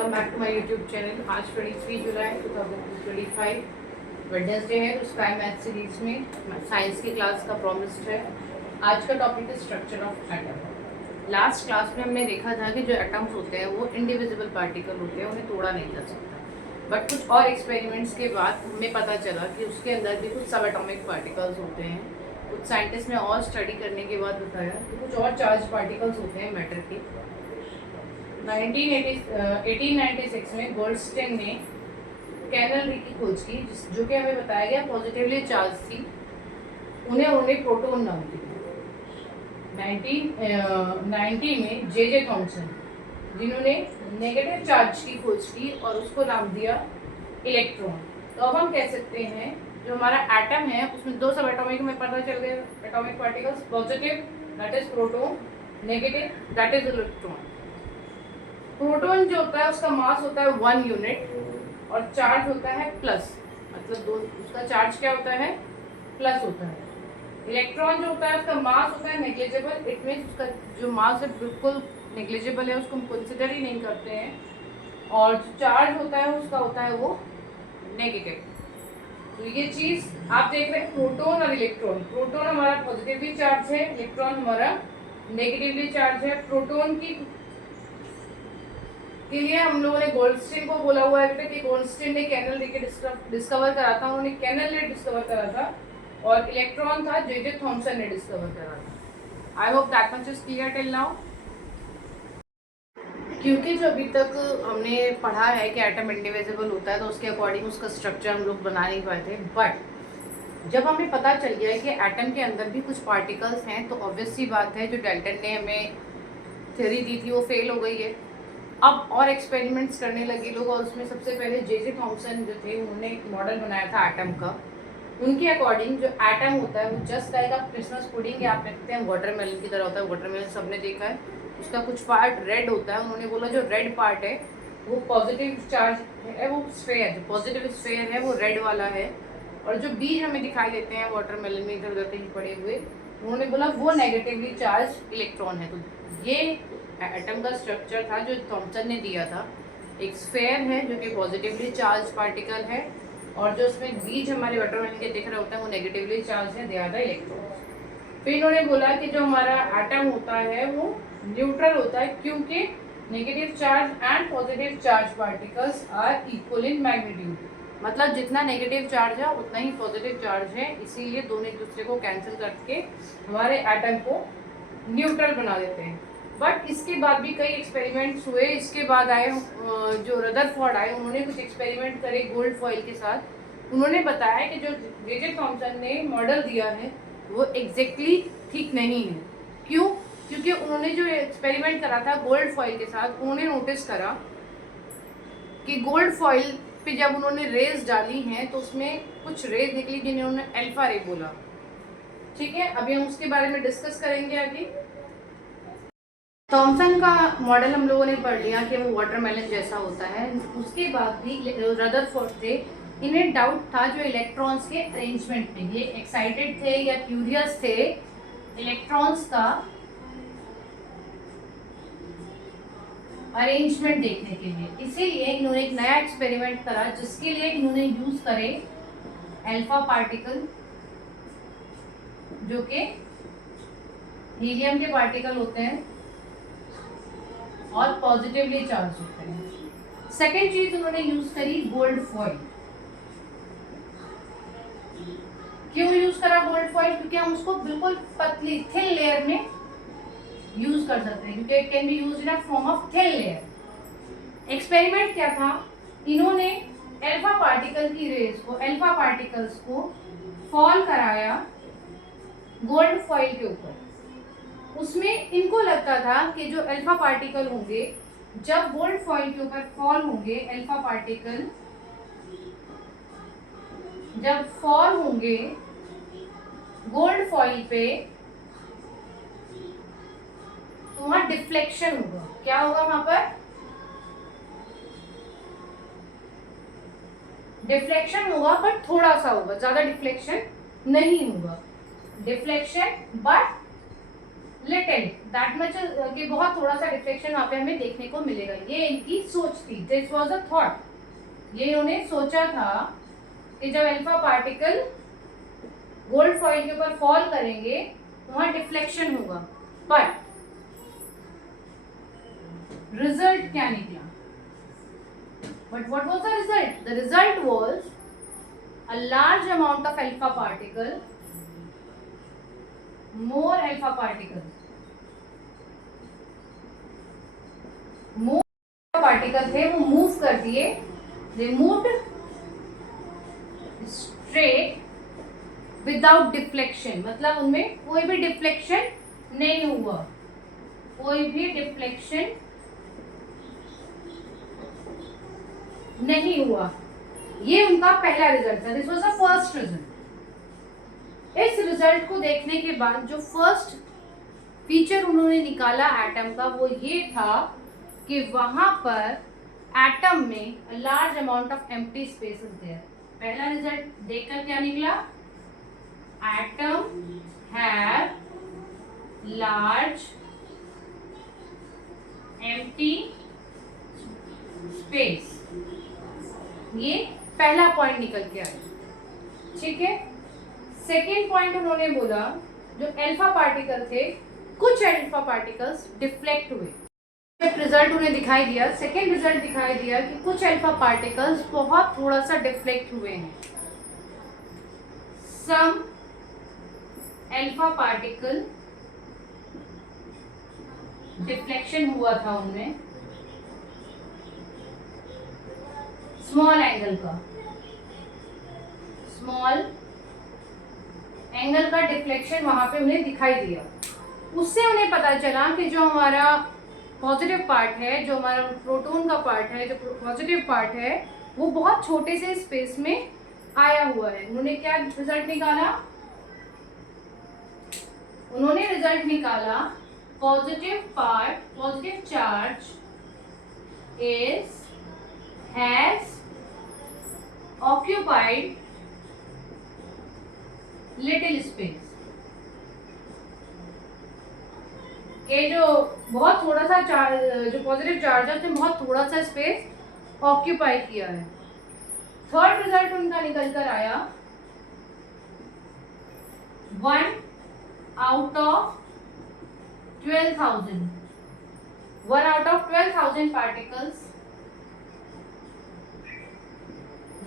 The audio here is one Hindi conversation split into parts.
Welcome back to my YouTube channel. आज 23 जुलाई 2025 वेडनेसडे है। तो स्काई मैथ सीरीज में साइंस की क्लास का प्रॉमिस्ड है। आज का टॉपिक है structure of atom. Last class में हमने देखा था कि जो एटम्स होते हैं वो इंडिविजिबल पार्टिकल होते हैं, उन्हें तोड़ा नहीं जा सकता। बट कुछ और एक्सपेरिमेंट्स के बाद हमें पता चला कि उसके अंदर भी कुछ सब एटॉमिक पार्टिकल्स होते हैं। कुछ साइंटिस्ट ने और स्टडी करने के बाद बताया कि कुछ और चार्ज पार्टिकल्स होते हैं मैटर के। 1896 में गोल्डस्टीन ने कैनलरी की खोज की, जो कि हमें बताया गया पॉजिटिवली चार्ज थी। उन्होंने प्रोटॉन नाम दिया। 1990 में जे थॉमसन, जिन्होंने नेगेटिव चार्ज की खोज की और उसको नाम दिया इलेक्ट्रॉन। तो अब हम कह सकते हैं जो हमारा एटम है उसमें दो सब एटॉमिक में पता चल गया atomic particles, positive that is proton, negative that is electron. Proton जो होता है उसका मास होता है 1 यूनिट और चार्ज होता है प्लस, मतलब दो, उसका चार्ज क्या होता है प्लस होता है। इलेक्ट्रॉन जो होता है उसका मास होता है नेग्लिजिबल, इट मीन्स उसका जो मास है बिल्कुल नेग्लिजिबल है, उसको हम कंसिडर ही नहीं करते हैं। और जो चार्ज होता है उसका होता है वो नेगेटिव। तो ये चीज आप देख रहे हैं प्रोटॉन और इलेक्ट्रॉन। प्रोटॉन हमारा पॉजिटिवली चार्ज है, इलेक्ट्रॉन हमारा नेगेटिवली चार्ज है। प्रोटॉन की के लिए हम लोगों ने गोल्डस्टीन को बोला हुआ है कि गोल्डस्टीन ने कैनल रे डिस्कवर करा था, उन्होंने कैनल रे डिस्कवर करा था, और इलेक्ट्रॉन था जे थॉमसन ने डिस्कवर करा था। I hope that much is clear till now. क्योंकि जो अभी तक हमने पढ़ा है कि एटम इंडिविजिबल होता है तो उसके अकॉर्डिंग उसका स्ट्रक्चर हम लोग बना नहीं पाए थे। बट जब हमें पता चल गया है कि एटम के अंदर भी कुछ पार्टिकल्स हैं, तो ऑब्वियस सी बात है जो डाल्टन ने हमें थ्योरी दी थी वो फेल हो गई है। अब और एक्सपेरिमेंट्स करने लगे लोग, और उसमें सबसे पहले जे थॉमसन जो थे उन्होंने एक मॉडल बनाया था एटम का। उनके अकॉर्डिंग जो एटम होता है वो जस्ट लाइक आप क्रिसमस पुडिंग या आप देखते हैं वाटरमेलन की तरह होता है। वाटरमेलन सबने देखा है, उसका कुछ पार्ट रेड होता है। उन्होंने बोला जो रेड पार्ट है वो पॉजिटिव चार्ज है, वो स्फेयर, जो पॉजिटिव स्फेयर है वो रेड वाला है, और जो बीज हमें दिखाई देते हैं वाटरमेलन में इधर उधर कहीं पड़े हुए, उन्होंने बोला वो नेगेटिवली चार्ज इलेक्ट्रॉन है। तो ये एटम का स्ट्रक्चर था जो थॉमसन ने दिया था। एक स्फेयर है जो कि पॉजिटिवली चार्ज पार्टिकल है, और जो उसमें बीज हमारे वाटरमेलन के दिख रहे होते हैं वो नेगेटिवली चार्ज है, दे आर द इलेक्ट्रॉन्स। फिर इन्होंने बोला कि जो हमारा एटम होता है वो न्यूट्रल होता है, क्योंकि negative charge and positive charge particles are equal in magnitude. मतलब जितना नेगेटिव चार्ज है उतना ही पॉजिटिव चार्ज है, इसीलिए दोनों एक दूसरे को कैंसिल करके हमारे एटम को न्यूट्रल बना देते हैं। बट इसके बाद भी कई एक्सपेरिमेंट्स हुए। इसके बाद आए जो रदरफोर्ड आए, उन्होंने कुछ एक्सपेरिमेंट करे गोल्ड फॉइल के साथ। उन्होंने बताया कि जो जे थॉमसन ने मॉडल दिया है वो एग्जैक्टली ठीक नहीं है। क्यों? क्योंकि उन्होंने जो एक्सपेरिमेंट करा था गोल्ड फॉइल के साथ, उन्होंने नोटिस करा कि गोल्ड फॉइल पे जब उन्होंने रेज डाली हैं तो उसमें कुछ रेज निकली जिन्हें उन्होंने अल्फा रे बोला। ठीक है, अभी हम उसके बारे में डिस्कस करेंगे आगे। थॉमसन का मॉडल हम लोगों ने पढ़ लिया कि वो वाटरमेलन जैसा होता है। उसके बाद भी रदरफोर्ड थे, इन्हें डाउट था जो इलेक्ट्रॉन्स के अरेंजमेंट में। ये एक्साइटेड थे या क्यूरियस थे इलेक्ट्रॉन्स का अरेंजमेंट देखने के लिए, इसीलिए इन्होंने एक नया एक्सपेरिमेंट करा जिसके लिए इन्होंने यूज करे अल्फा पार्टिकल, जो कि हीलियम के पार्टिकल होते हैं और पॉजिटिवली चार्ज होते हैं। सेकेंड चीज उन्होंने यूज करी गोल्ड फॉइल। क्यों यूज करा गोल्ड फॉइल? क्योंकि हम उसको बिल्कुल पतली थिन लेयर में यूज कर सकते हैं, क्योंकि it can be used in a form of thin layer. Experiment क्या था, इन्होंने अल्फा पार्टिकल की रेज को, अल्फा पार्टिकल्स को फॉल कराया गोल्ड फॉइल के ऊपर। उसमें इनको लगता था कि जो अल्फा पार्टिकल होंगे जब गोल्ड फॉइल के ऊपर फॉल होंगे, अल्फा पार्टिकल जब फॉल होंगे गोल्ड फॉइल पे तो वहां डिफ्लेक्शन होगा। क्या होगा वहां पर? डिफ्लेक्शन होगा, पर थोड़ा सा होगा, ज्यादा डिफ्लेक्शन नहीं होगा। Deflection but little, that much कि बहुत थोड़ा सा डिफ्लेक्शन वहाँ पे हमें देखने को मिलेगा। ये इनकी सोच थी, दिस वाज अ थॉट। ये इन्होंने सोचा था कि जब अल्फा पार्टिकल गोल्ड फॉइल के ऊपर फॉल करेंगे तो वहाँ डिफ्लेक्शन होगा, बट रिजल्ट क्या निकला? But what was the result? The result was a large amount of alpha particle, more alpha particles, more alpha particles थे वो मूव कर दिए, they moved straight without deflection, मतलब उनमें कोई भी डिफ्लेक्शन नहीं हुआ, कोई भी डिफ्लेक्शन नहीं हुआ। ये उनका पहला रिजल्ट था, this was the first result. इस रिजल्ट को देखने के बाद जो फर्स्ट फीचर उन्होंने निकाला एटम का वो ये था कि वहां पर एटम में large amount of empty spaces there. पहला रिजल्ट देखकर क्या निकला? Atom have large empty space, ये पहला पॉइंट निकल के आया। ठीक है, सेकेंड पॉइंट उन्होंने बोला जो अल्फा पार्टिकल थे, कुछ अल्फा पार्टिकल्स डिफ्लेक्ट हुए। रिजल्ट उन्हें दिखाई दिया, सेकेंड रिजल्ट दिखाई दिया कि कुछ अल्फा पार्टिकल्स बहुत थोड़ा सा डिफ्लेक्ट हुए हैं। सम अल्फा पार्टिकल डिफ्लेक्शन हुआ था उनमें, स्मॉल एंगल का, स्मॉल एंगल का डिफ्लेक्शन वहां पे उन्हें दिखाई दिया। उससे उन्हें पता चला कि जो हमारा पॉजिटिव पार्ट है, जो हमारा प्रोटॉन का पार्ट है, जो पॉजिटिव पार्ट है, वो बहुत छोटे से स्पेस में आया हुआ है। उन्होंने क्या रिजल्ट निकाला? उन्होंने रिजल्ट निकाला positive part, positive charge has occupied little space, ये जो बहुत थोड़ा सा चार्ज, जो पॉजिटिव चार्ज है उसने बहुत थोड़ा सा स्पेस ऑक्यूपाई किया है। थर्ड रिजल्ट उनका निकल कर आया 1 out of 12,000, 1 out of 12,000 particles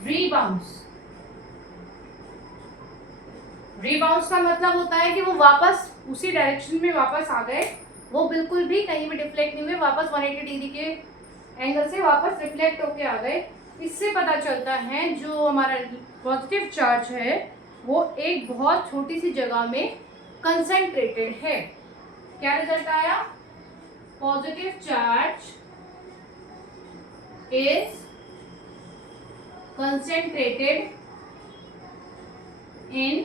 रीबाउंस। रीबाउंस का मतलब होता है कि वो वापस उसी डायरेक्शन में वापस आ गए, वो बिल्कुल भी कहीं भी डिफ्लेक्ट नहीं हुए, वापस 180 डिग्री के एंगल से वापस रिफ्लेक्ट होके आ गए। इससे पता चलता है जो हमारा पॉजिटिव चार्ज है वो एक बहुत छोटी सी जगह में कंसंट्रेटेड है। क्या रिजल्ट आया? Positive charge is concentrated in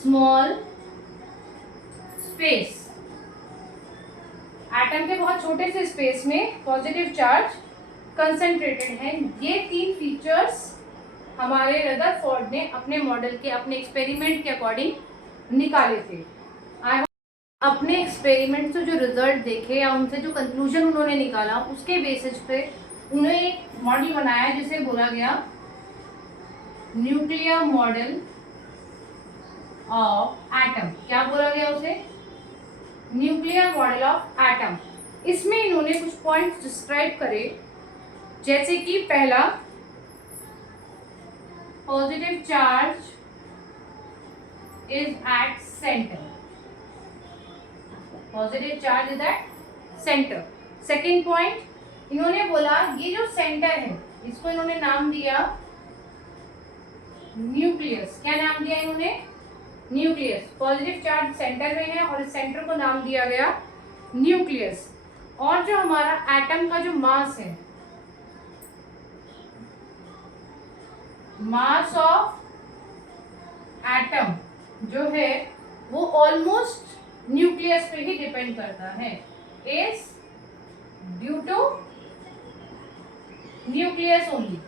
small space, atom के बहुत छोटे से स्पेस में पॉजिटिव चार्ज कंसंट्रेटेड है। ये तीन फीचर्स हमारे रदरफोर्ड ने अपने मॉडल के, अपने एक्सपेरिमेंट के अकॉर्डिंग निकाले थे। अपने एक्सपेरिमेंट से जो रिजल्ट देखे या उनसे जो कंक्लूजन उन्होंने निकाला उसके बेसिस पे उन्होंने एक मॉडल बनाया जिसे बोला गया न्यूक्लियर मॉडल ऑफ एटम। क्या बोला गया उसे? Nuclear model of atom. इसमें इन्होंने कुछ पॉइंट्स डिस्क्राइब करे, जैसे कि पहला, positive charge is at centre, positive charge is at centre. Second point इन्होंने बोला ये जो सेंटर है इसको इन्होंने नाम दिया न्यूक्लियस। क्या नाम दिया इन्होंने? न्यूक्लियस। पॉजिटिव चार्ज सेंटर में है और इस सेंटर को नाम दिया गया न्यूक्लियस। और जो हमारा एटम का जो मास है, मास ऑफ एटम जो है वो ऑलमोस्ट न्यूक्लियस पे ही डिपेंड करता है, is due to nucleus only.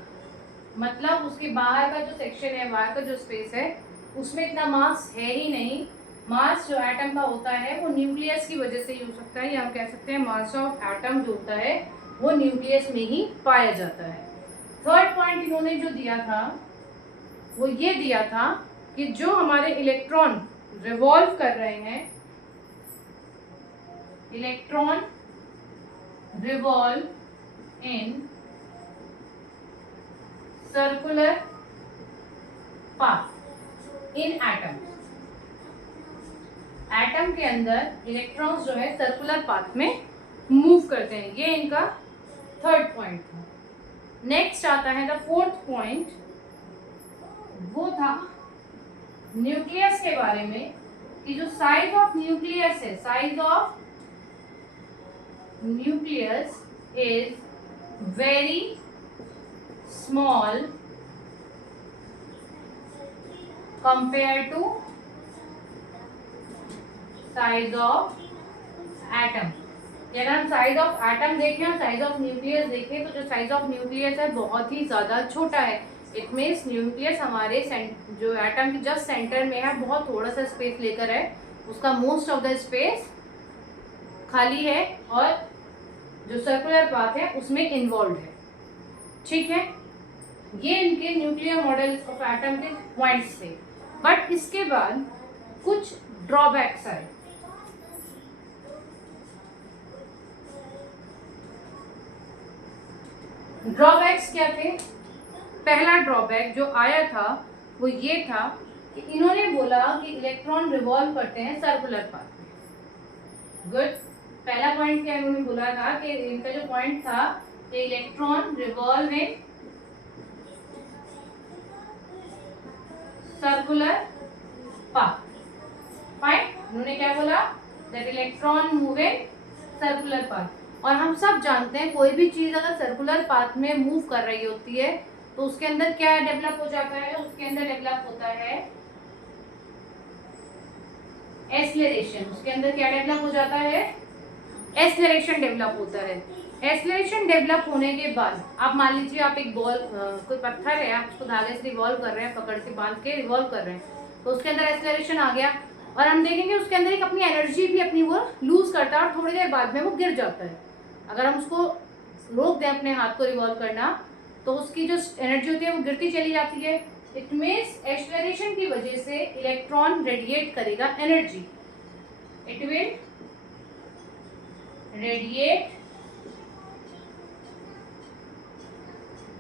मतलब उसके बाहर का जो सेक्शन है, बाहर का जो स्पेस है उसमें इतना मास है ही नहीं। मास जो एटम का होता है वो न्यूक्लियस की वजह से ही हो सकता है, या हम कह सकते हैं मास ऑफ एटम जो होता है वो न्यूक्लियस में ही पाया जाता है। थर्ड पॉइंट इन्होंने जो दिया था वो ये दिया था कि जो हमारे इलेक्ट्रॉन रिवॉल्व कर रहे हैं, electron revolve in circular path in atom. Atom के अंदर इलेक्ट्रॉन्स जो है सर्कुलर पाथ में मूव करते हैं। ये इनका थर्ड पॉइंट था। नेक्स्ट आता है द फोर्थ पॉइंट, वो था न्यूक्लियस के बारे में कि जो साइज ऑफ न्यूक्लियस है, size of nucleus is very small compare to size of atom. अगर हम साइज ऑफ एटम देखें और साइज ऑफ न्यूक्लियस देखें तो जो साइज ऑफ न्यूक्लियस है बहुत ही ज़्यादा छोटा है। इट मीन्स न्यूक्लियस हमारे जो एटम के जस्ट सेंटर में है, बहुत थोड़ा सा स्पेस लेकर है, उसका मोस्ट ऑफ द स्पेस खाली है और जो सर्कुलर पाथ है उसमें इन्वॉल्व है। ठीक है, ये इनके न्यूक्लियर मॉडल ऑफ एटम के पॉइंट्स थे। बट इसके बाद कुछ ड्रॉबैक्स आए। ड्रॉबैक्स क्या थे? पहला ड्रॉबैक जो आया था वो ये था कि इन्होंने बोला कि इलेक्ट्रॉन रिवॉल्व करते हैं सर्कुलर पाथ में। गुड। पहला पॉइंट क्या इन्होंने बोला था कि इनका जो पॉइंट था कि electron revolve in circular path. Fine. इन्होंने क्या बोला? That electron move in circular path. और हम सब जानते हैं कोई भी चीज अगर सर्कुलर पाथ में मूव कर रही होती है तो उसके अंदर क्या डेवलप हो जाता है? उसके अंदर डेवलप होता है एक्सेलरेशन। उसके अंदर क्या डेवलप हो जाता है? एक्सेलरेशन डेवलप होता है। एक्सेलरेशन डेवलप होने के बाद आप मान लीजिए आप एक बॉल, कोई पत्थर है, आप उसको धागे से रिवॉल्व कर रहे हैं, पकड़ के बांध के रिवॉल्व कर रहे हैं, तो उसके अंदर एक्सेलरेशन आ गया और हम देखेंगे उसके अंदर एक अपनी एनर्जी भी अपनी वो लूज करता है और थोड़ी देर बाद में वो गिर जाता है। अगर हम उसको रोक दें अपने हाथ को रिवॉल्व करना तो उसकी जो एनर्जी होती है वो गिरती चली जाती है। इट मीन्स एक्सेलरेशन की वजह से इलेक्ट्रॉन रेडिएट करेगा energy. It will radiate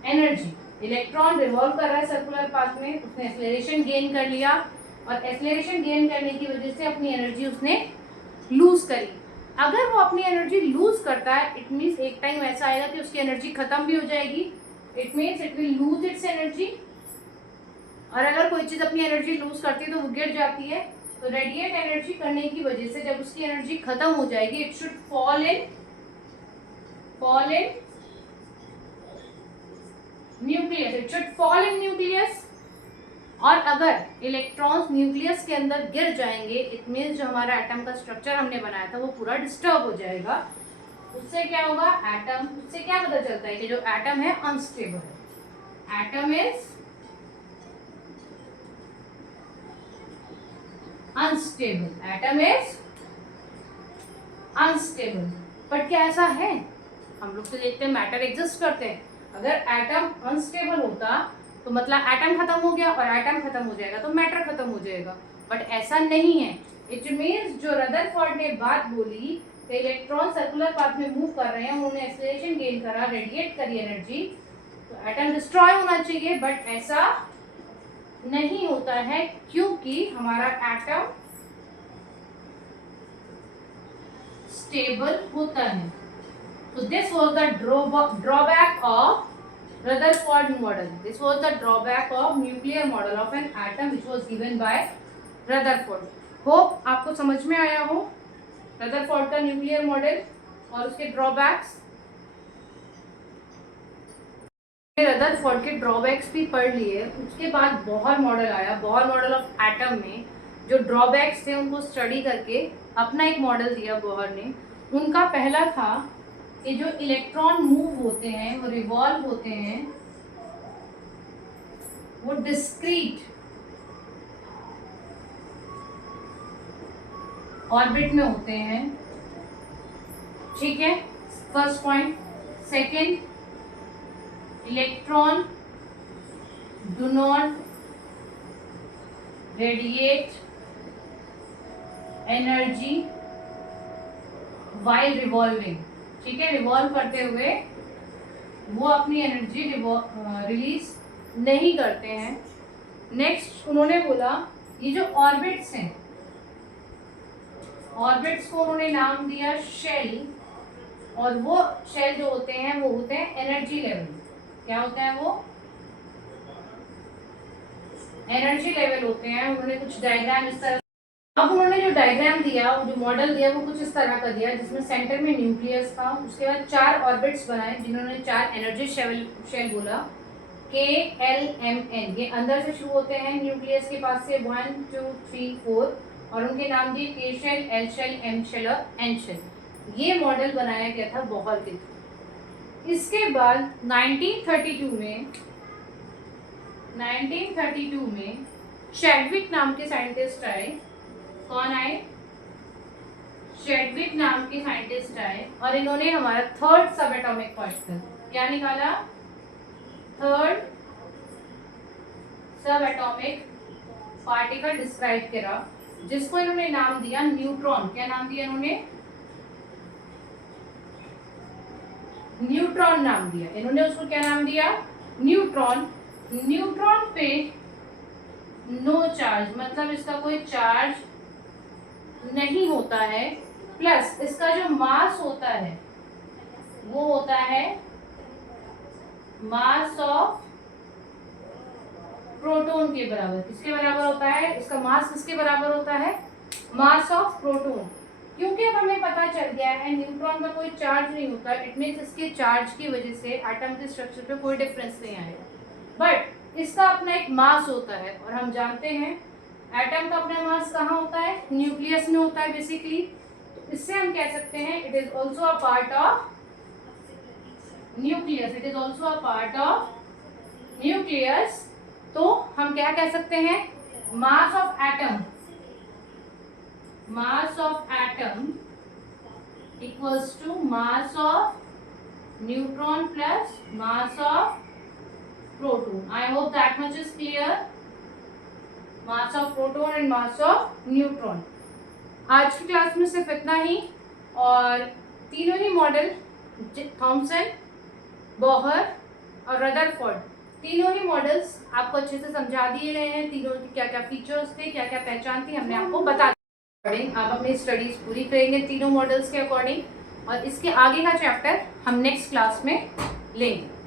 energy. Electron revolve कर रहा है सर्कुलर पाथ में, उसने एक्सेलरेशन गेन कर लिया और एक्सेलरेशन गेन करने की वजह से अपनी एनर्जी उसने लूज करी। अगर वो अपनी एनर्जी लूज करता है इट मीन्स एक टाइम ऐसा आएगा कि उसकी एनर्जी खत्म भी हो जाएगी। It means it will lose its energy. और अगर कोई चीज अपनी एनर्जी लूज करती है तो वो गिर जाती है। तो रेडिएट एनर्जी करने की वजह से जब उसकी एनर्जी खत्म हो जाएगी it should fall in nucleus. It should fall in nucleus. और अगर इलेक्ट्रॉन्स न्यूक्लियस के अंदर गिर जाएंगे इट मीन्स जो हमारा एटम का स्ट्रक्चर हमने बनाया था वो पूरा डिस्टर्ब हो जाएगा। उससे क्या होगा? एटम, उससे क्या पता चलता है कि जो एटम है अनस्टेबल है। Atom is unstable. Atom is unstable. But क्या ऐसा है? हम लोग तो देखते हैं मैटर एग्जिस्ट करते हैं। अगर एटम अनस्टेबल होता तो मतलब एटम खत्म हो गया और एटम खत्म हो जाएगा तो मैटर खत्म हो जाएगा। बट ऐसा नहीं है। इट मीन्स जो रदरफोर्ड ने बात बोली कि इलेक्ट्रॉन सर्कुलर पाथ में मूव कर रहे हैं, उन्होंने एक्सेलरेशन गेन करा, रेडिएट करी एनर्जी, तो एटम डिस्ट्रॉय होना चाहिए। बट ऐसा नहीं होता है क्योंकि हमारा एटम स्टेबल होता है। तो this was the drawback of Rutherford model. This was the drawback of nuclear model of an atom which was given by Rutherford. Hope आपको समझ में आया हो Rutherford का न्यूक्लियर मॉडल और उसके ड्रॉबैक्स। Rutherford के ड्रॉबैक्स भी पढ़ लिए। उसके बाद बोहर मॉडल आया। बोहर मॉडल ऑफ एटम में जो ड्रॉबैक्स थे उनको स्टडी करके अपना एक मॉडल दिया बोहर ने। उनका पहला था कि जो इलेक्ट्रॉन मूव होते हैं वो रिवॉल्व होते हैं, वो डिस्क्रीट ऑर्बिट में होते हैं, ठीक है, first point. Second, electron do not radiate energy while revolving, ठीक है, रिवॉल्व करते हुए वो अपनी एनर्जी रिलीज नहीं करते हैं। नेक्स्ट उन्होंने बोला ये जो ऑर्बिट्स हैं, ऑर्बिट्स को उन्होंने नाम दिया शेल, और वो शेल जो होते हैं वो होते हैं एनर्जी लेवल। क्या होता है वो? एनर्जी लेवल होते हैं। उन्होंने कुछ डायग्राम इस तरह, अब उन्होंने जो डायग्राम दिया, वो जो मॉडल दिया, वो कुछ इस तरह का दिया जिसमें सेंटर में न्यूक्लियस था, उसके बाद 4 ऑर्बिट्स बनाए जिन्होंने 4 एनर्जी शेल बोला, के एल एम एन। ये अंदर से शुरू होते हैं न्यूक्लियस के पास से 1 2 3 4, और उनके नाम दिए के shell, L shell, M shell और एन शेल। ये मॉडल बनाया गया था बोहर के थ्रू। इसके बाद 1932 में चैडविक नाम के साइंटिस्ट आए। कौन आए? चैडविक नाम के साइंटिस्ट आए, और इन्होंने हमारा थर्ड सब एटॉमिक पार्टिकल क्या निकाला? थर्ड सब एटॉमिक पार्टिकल डिस्क्राइब करा, जिसको इन्होंने नाम दिया न्यूट्रॉन। क्या नाम दिया इन्होंने? न्यूट्रॉन नाम दिया इन्होंने। उसको क्या नाम दिया? न्यूट्रॉन। न्यूट्रॉन पे नो चार्ज, मतलब इसका कोई चार्ज नहीं होता है, प्लस इसका जो मास होता है वो होता है मास ऑफ प्रोटॉन के बराबर। किसके बराबर होता है? इसका मास किसके बराबर होता है? Mass of proton. क्योंकि अब हमें पता चल गया है न्यूट्रॉन का कोई चार्ज नहीं होता, इट मीन्स इसके चार्ज की वजह से एटम के स्ट्रक्चर पे कोई डिफरेंस नहीं आएगा, बट इसका अपना एक मास होता है। और हम जानते हैं एटम का अपना मास कहाँ होता है? न्यूक्लियस में होता है बेसिकली। तो इससे हम कह सकते हैं it is also a part of nucleus, it is also a part of nucleus. तो हम क्या कह सकते हैं? Mass of atom, mass of atom equals to mass of neutron plus mass of proton. I hope that much is clear. Mass of proton and mass of neutron. आज की क्लास में सिर्फ इतना ही, और तीनों ही मॉडल थॉमसन, बोहर और रदरफोर्ड, तीनों ही मॉडल्स आपको अच्छे से समझा दिए गए हैं। तीनों के क्या क्या फीचर्स थे, क्या क्या पहचान थी, हमने आपको बता। आप अपनी स्टडीज पूरी करेंगे तीनों मॉडल्स के अकॉर्डिंग, और इसके आगे का चैप्टर हम नेक्स्ट क्लास में लेंगे।